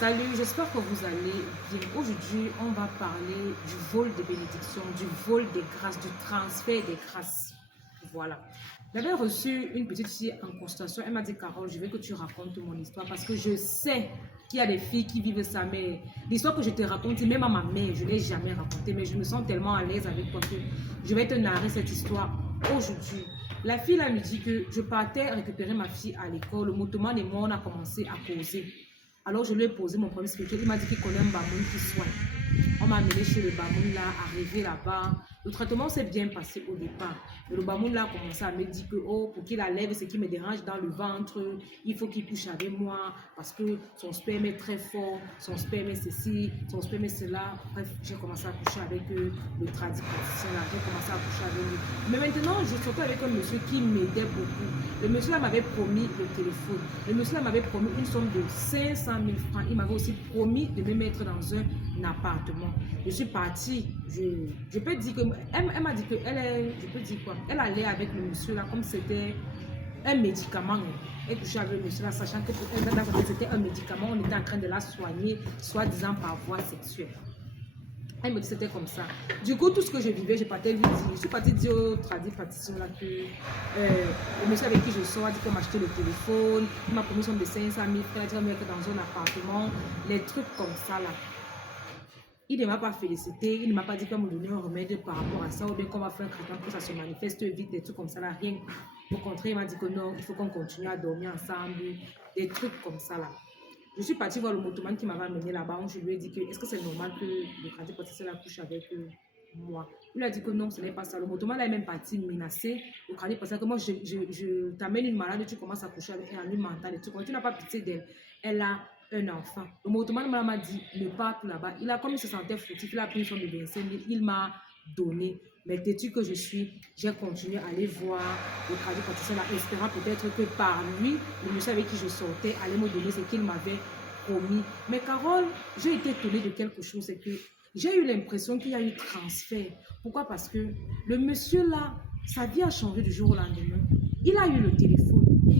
Salut, j'espère que vous allez bien. Aujourd'hui, on va parler du vol des bénédictions, du vol des grâces, du transfert des grâces. Voilà. J'avais reçu une petite fille en consultation. Elle m'a dit, Carole, je veux que tu racontes mon histoire parce que je sais qu'il y a des filles qui vivent ça. Mais l'histoire que je te raconte, même à ma mère, je ne l'ai jamais racontée. Mais je me sens tellement à l'aise avec toi que je vais te narrer cette histoire aujourd'hui. La fille là me dit que je partais récupérer ma fille à l'école. Le motoman et moi, on a commencé à causer. Alors, je lui ai posé mon problème spirituel. Il m'a dit qu'il connaît un bamoun qui soigne. On m'a amené chez le bamoun là, arrivé là-bas. Le traitement s'est bien passé au départ. Mais le bamoun là a commencé à me dire que, oh, pour qu'il enlève ce qui me dérange dans le ventre, il faut qu'il couche avec moi parce que son sperme est très fort, son sperme est ceci, son sperme est cela. Bref, j'ai commencé à coucher avec le tradipraticien là. J'ai commencé à coucher avec lui. Mais maintenant, je sortais avec un monsieur qui m'aidait beaucoup. Le monsieur là m'avait promis le téléphone. Le monsieur là m'avait promis une somme de 500 000 francs. Il m'avait aussi promis de me mettre dans un appartement. Je suis partie. Je peux dire que elle m'a dit que je peux dire quoi? Elle allait avec le monsieur là comme c'était un médicament. Elle couchait avec le monsieur là, sachant que pour elle, c'était un médicament. On était en train de la soigner, soi-disant par voie sexuelle. Elle me dit c'était comme ça. Du coup, tout ce que je vivais, je partais lui dire. Je suis partie dire au tradipraticien là que le monsieur avec qui je sors a dit qu'on m'acheter le téléphone. Il m'a promis de 500 000 francs, il a dit qu'on me mettre dans un appartement. Les trucs comme ça là. Il ne m'a pas félicité, il ne m'a pas dit qu'on me donner un remède par rapport à ça, ou bien qu'on va faire un traitement que ça se manifeste vite, des trucs comme ça là, rien. Au contraire, il m'a dit que non, il faut qu'on continue à dormir ensemble, des trucs comme ça là. Je suis partie voir le motoman qui m'avait amené là-bas, je lui ai dit que est-ce que c'est normal que le tradipraticien la couche avec moi. Il a dit que non, ce n'est pas ça. Le motoman là est même parti menacer le tradipraticien que moi je t'amène une malade, tu commences à coucher avec elle en lui mental, des trucs. Tu n'as pas pitié d'elle. Elle a un enfant. Le motoman m'a dit ne pas tout là-bas. Il a, comme il se sentait foutif, il a pris une somme de 25 000, il m'a donné. Mais têtu que je suis, j'ai continué à aller voir le tradipraticien là, espérant peut-être que par lui, le monsieur avec qui je sortais allait me donner ce qu'il m'avait promis. Mais Carole, j'ai été étonnée de quelque chose, c'est que j'ai eu l'impression qu'il y a eu transfert. Pourquoi? Parce que le monsieur là, sa vie a changé du jour au lendemain. Il a eu le téléphone.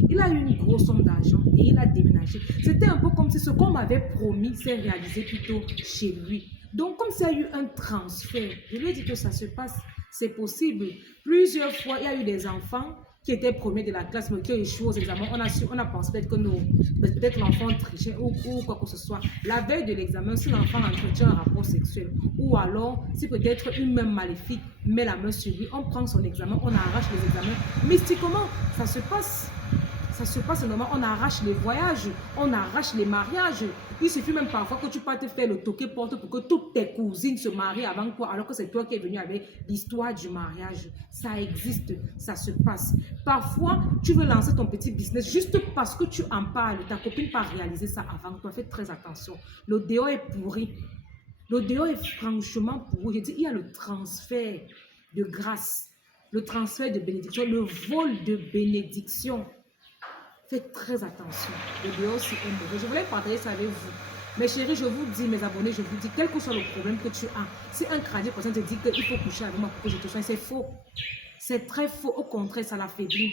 Il a eu une grosse somme d'argent et il a déménagé. C'était un peu comme si ce qu'on m'avait promis s'est réalisé plutôt chez lui. Donc, comme s'il y a eu un transfert, je lui ai dit que ça se passe, c'est possible. Plusieurs fois, il y a eu des enfants qui étaient premiers de la classe, mais qui ont échoué aux examens. On a pensé peut-être que peut-être l'enfant trichait ou quoi que ce soit. La veille de l'examen, si l'enfant entretient un rapport sexuel, ou alors si peut-être une main maléfique met la main sur lui, on prend son examen, on arrache les examens. Mystiquement, ça se passe. Ça se passe normalement, on arrache les voyages, on arrache les mariages. Il suffit même parfois que tu partes faire le toqué-porte pour que toutes tes cousines se marient avant toi, alors que c'est toi qui es venu avec l'histoire du mariage. Ça existe, ça se passe. Parfois, tu veux lancer ton petit business juste parce que tu en parles. Ta copine n'a pas réalisé ça avant toi. Fais très attention. Le dehors est pourri. Le dehors est franchement pourri. Je dis, il y a le transfert de grâce, le transfert de bénédiction, le vol de bénédiction. Faites très attention. Le dehors aussi est mauvais. Je voulais partager ça avec vous. Mes chéris, je vous dis, mes abonnés, je vous dis, quel que soit le problème que tu as, si un tradipraticien te dit qu'il faut coucher avec moi pour que je te soigne, c'est faux. C'est très faux. Au contraire, ça l'affaiblit.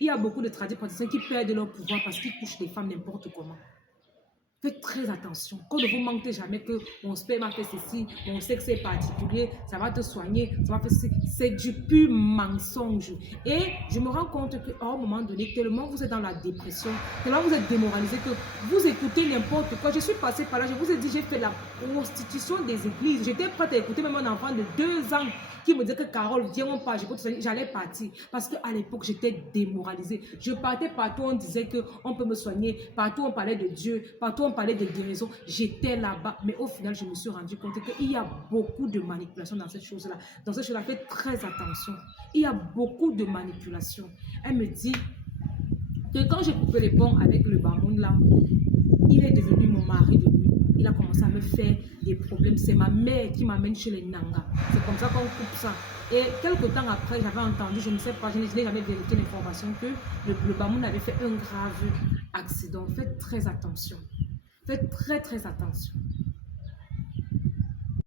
Il y a beaucoup de tradipraticiens qui perdent leur pouvoir parce qu'ils couchent les femmes n'importe comment. Faites très attention. Qu'on ne vous mentez jamais que mon sperme a fait ceci, mon sexe est particulier, ça va te soigner, ça va faire ceci. C'est du pur mensonge. Et je me rends compte qu'à un moment donné, tellement vous êtes dans la dépression, tellement vous êtes démoralisé que vous écoutez n'importe quoi. Je suis passée par là, je vous ai dit, j'ai fait la prostitution des églises. J'étais prête à écouter même un enfant de 2 ans qui me disait que Carole, viens on part, j'allais partir. Parce qu'à l'époque, j'étais démoralisée. Je partais partout, on disait qu'on peut me soigner. Partout, on parlait de Dieu. Partout, on parlait de guérison. J'étais là-bas. Mais au final, je me suis rendu compte qu'il y a beaucoup de manipulation dans cette chose-là. Dans cette chose-là, faites très attention. Il y a beaucoup de manipulation. Elle me dit que quand j'ai coupé les ponts avec le bamoun là, il est devenu mon mari de nuit. Il a commencé à me faire des problèmes. C'est ma mère qui m'amène chez les Nanga. C'est comme ça qu'on coupe ça. Et quelques temps après, j'avais entendu, je ne sais pas, je n'ai jamais vérifié l'information que le bamoun avait fait un grave accident. Faites très attention. Faites très attention.